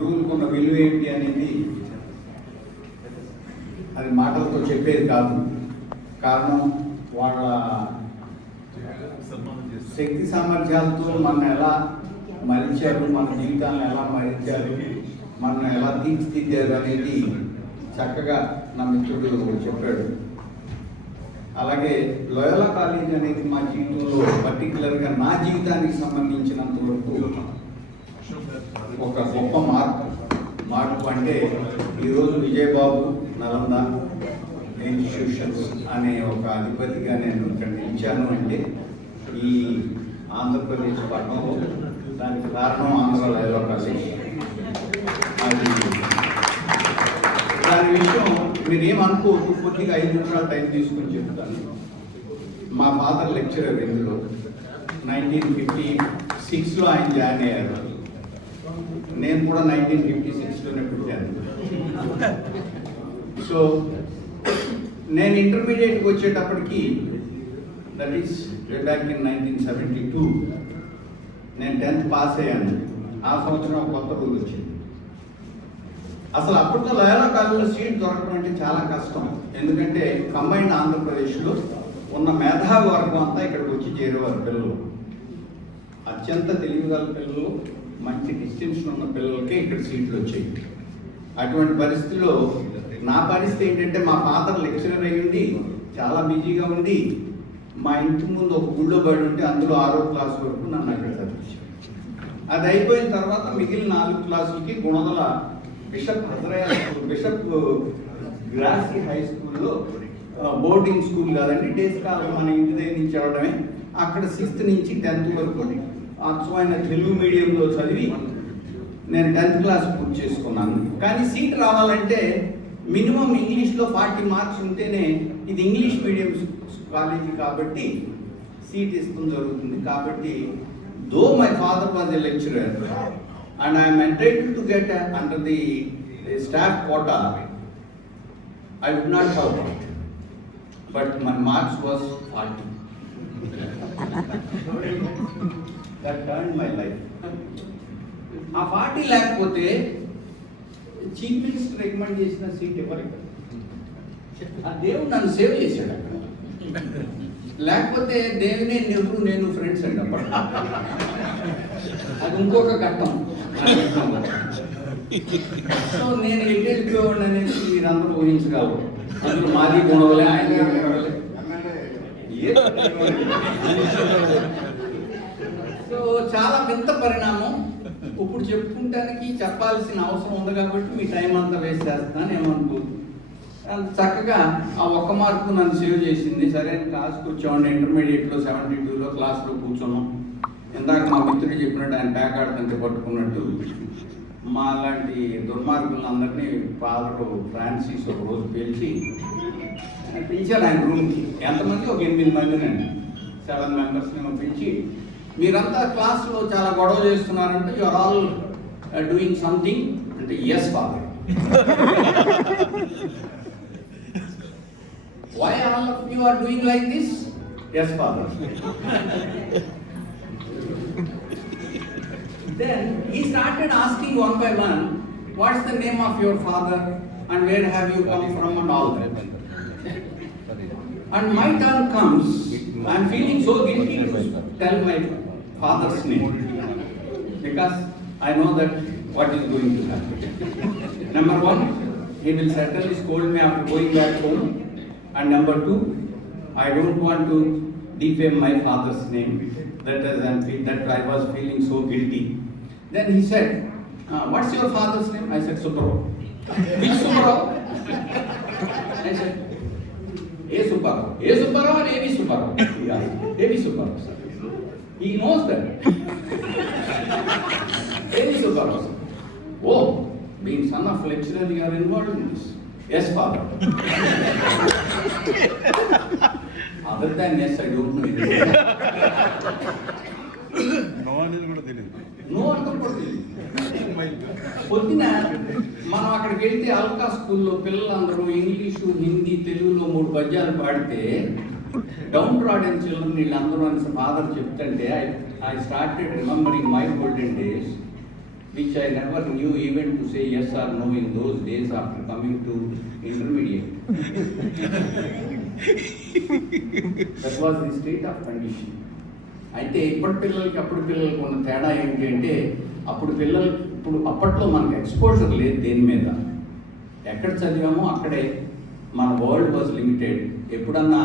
గురువులకు ఉన్న విలువ ఏంటి అనేది అది మాటలతో చెప్పేది కాదు. కారణం వాళ్ళ శక్తి సామర్థ్యాలతో మనం ఎలా మరించారు మన జీవితాలను ఎలా మరించారు మనం ఎలా తీర్చిదిద్దారు అనేది చక్కగా నా మిత్రుడు చెప్పాడు. అలాగే లోయల కాలేజ్ అనేది మా జీవితంలో పర్టికులర్గా నా జీవితానికి సంబంధించినంత వరకు ఒక గొప్ప అంటే ఈరోజు విజయబాబు నలంద ఇన్స్టిట్యూషన్స్ అనే ఒక అధిపతిగా నేను ఇక్కడ నిలిచాను అంటే ఈ ఆంధ్రప్రదేశ్ పట్టణంలో దానికి కారణం ఆంధ్ర లైలో కాలేజ్ అది దాని విషయం మీరేమనుకోవద్దు కొద్దిగా ఐదు నిమిషాలు టైం తీసుకుని చెప్తాను. మా ఫాదర్ లెక్చరర్ ఇందులో. నైన్టీన్ ఫిఫ్టీ సిక్స్లో ఆయన జాయిన్ అయ్యారు. కూడా నైన్టీన్ ఫిఫ్టీ సిక్స్లోనే పుట్టాను. సో నేను ఇంటర్మీడియట్కి వచ్చేటప్పటికి that is back in nineteen seventy two నేను టెన్త్ పాస్ అయ్యాను. ఆ సంవత్సరం కొత్త రూల్ వచ్చింది. అసలు అప్పట్లో లయోలా కాలంలో సీట్ దొరకడం అంటే చాలా కష్టం. ఎందుకంటే కంబైన్డ్ ఆంధ్రప్రదేశ్లో ఉన్న మేధావి వర్గం అంతా ఇక్కడికి వచ్చి చేరేవారు పిల్లలు. అత్యంత తెలివిగల పిల్లలు మంచి డిస్టింక్షన్ ఉన్న పిల్లలకే ఇక్కడ సీట్లు వచ్చాయి. అటువంటి పరిస్థితిలో నా పరిస్థితి ఏంటంటే మా ఫాదర్ లెక్చరర్ అయ్యుండి చాలా బిజీగా ఉండి మా ఇంటి ముందు ఒక గుళ్ళో పడి ఉంటే అందులో ఆరో క్లాస్ వరకు నన్ను అక్కడ చదివించారు అది అయిపోయిన తర్వాత మిగిలిన నాలుగు క్లాసులకి Gunadala bishop Hazarayya school bishop Grassi high స్కూల్లో బోర్డింగ్ స్కూల్ కాదండి డే స్కాలర్ మన ఇంటి దగ్గర నుంచి అవడమే అక్కడ సిక్స్త్ నుంచి టెన్త్ వరకు అచ్చమైన తెలుగు మీడియంలో చదివి నేను టెన్త్ క్లాస్ పూర్తి చేసుకున్నాను. కానీ సీట్ రావాలంటే మినిమం ఇంగ్లీష్లో ఫార్టీ మార్క్స్ ఉంటేనే ఇది ఇంగ్లీష్ మీడియం కాలేజీ కాబట్టి సీట్ ఇస్తాం జరుగుతుంది. కాబట్టి though my father was a lecturer and I'm entitle to get under the staff quota. I would not how but my marks was forty. That turn my life ఆ party లేకపోతే chief minister recommend చేసిన seat ఎవరు ఆ దేవుడు నన్ను save చేశాడు అక్కడ. లేకపోతే దేవునే నెహ్రూ నేను ఫ్రెండ్స్ అండి అప్పుడు. అది ఇంకొక ఘట్టం సో నేను ఎటు వెళ్ళిపోయాడు అనేది మీరందరూ ఊహించగలరు అందులో మాది గుణవలే ఆయన సో చాలా వింత పరిణామం. ఇప్పుడు చెప్పుకుంటానికి చెప్పాల్సిన అవసరం ఉంది కాబట్టి మీ టైం అంతా వేస్ట్ చేస్తున్నాను ఏమనుకో చక్కగా ఆ ఒక్క మార్కు నన్ను సేవ్ చేసింది. సరే క్లాస్కి వచ్చామండి. ఇంటర్మీడియట్లో సెవెంటీ టూలో క్లాస్లో కూర్చున్నాం. ఇందాక మా మిత్రుడు చెప్పినట్టు ఆయన ప్యాక్ ఆడుతుంటే పట్టుకున్నట్టు. మా లాంటి దుర్మార్గులందరినీ ఫాదరు ఫ్రాన్సిస్ ఒక రోజు పిలిచి పిలిచారు ఆయన రూమ్కి ఎంతమంది? ఒక ఎనిమిది మందినండి సెవెన్ మెంబర్స్ని పిలిచి మీరంతా క్లాస్లో చాలా గొడవ చేస్తున్నారంటే you are all doing something అంటే yes father why all of you are doing like this yes father Then he started asking one by one, what's the name of your father and where have you come from and all that. And my turn comes, I'm feeling so guilty to tell my father's name because I know that what is going to happen. Number one, he will certainly scold me after going back home. And number two, I don't want to defame my father's name. That is, feel, that I was feeling so guilty. Then he said, uh, "What's your father's name?" I said, "Subrao." Which Subrao? I said, "A Subrao." A Subrao or A V Subrao? He asked. A V Subrao. sir. He knows that. A V Subrao. sir. Oh, being son of lecturer, you are involved in this. Yes, father. Other than yes, I don't know anything. No అనేది కూడా తెలియదు నువ్వు అంటకూడదు పొద్దున మనం అక్కడికి వెళ్తే అల్కా స్కూల్లో పిల్లలందరూ ఇంగ్లీషు హిందీ తెలుగులో మూడు పద్యాలు పాడితే డౌన్ ట్రాడెన్ చిల్డ్రన్ వీళ్ళందరూ అని ఫాదర్ చెప్తుంటే I I started remembering my golden days which I never knew even to say yes or no in those days after coming to intermediate that was the state of condition అయితే ఇప్పటి పిల్లలకి అప్పుడు పిల్లలకి ఉన్న తేడా ఏంటి అంటే అప్పుడు పిల్లలు ఇప్పుడు అప్పట్లో మనకు ఎక్స్పోజర్ లేదు దేని మీద. ఎక్కడ చదివామో అక్కడే. మన వరల్డ్ వాజ్ లిమిటెడ్ ఎప్పుడన్నా